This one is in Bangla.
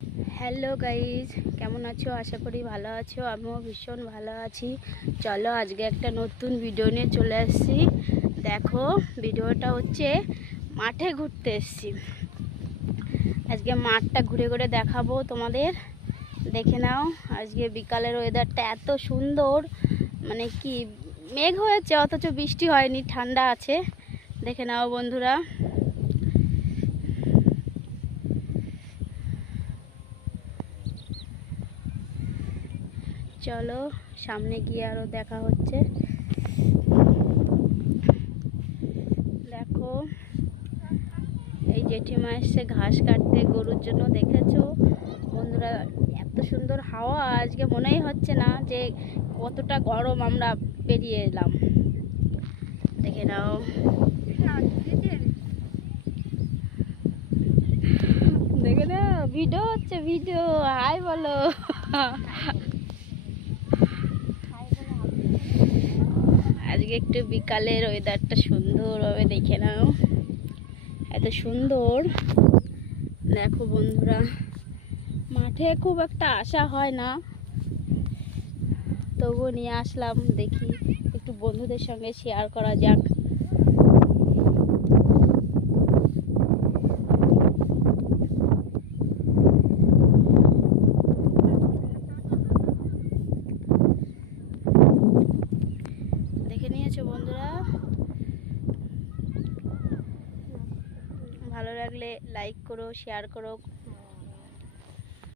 হ্যালো গাইজ, কেমন আছো? আশা করি ভালো আছো। আমিও ভীষণ ভালো আছি। চলো আজকে একটা নতুন ভিডিও নিয়ে চলে আসছি। দেখো, ভিডিওটা হচ্ছে মাঠে ঘুরতে এসছি। আজকে মাঠটা ঘুরে ঘুরে দেখাবো তোমাদের। দেখে নাও, আজকে বিকালের ওয়েদারটা এত সুন্দর, মানে কি মেঘ হয়েছে অথচ বৃষ্টি হয়নি, ঠান্ডা আছে। দেখে নাও বন্ধুরা। চলো সামনে গিয়ে আরো দেখা হচ্ছে। দেখো, এই জেঠিমা এসছে ঘাস কাটতে গরুর জন্য। দেখেছো বন্ধুরা, এত সুন্দর হাওয়া, আজকে মনেই হচ্ছে না যে কতটা গরম আমরা পেরিয়ে এলাম। দেখে নাও, দেখে নাও, ভিডিও হচ্ছে, ভিডিও। হাই বলো। আজকে একটু বিকালের ওয়েদারটা সুন্দরভাবে দেখে নাও, এত সুন্দর। দেখো বন্ধুরা, মাঠে খুব একটা আসা হয় না, তবুও নিয়ে আসলাম। দেখি একটু বন্ধুদের সঙ্গে শেয়ার করা যাক। দেখে নিয়েছো বন্ধুরা? ভালো লাগলে লাইক করো, শেয়ার করো,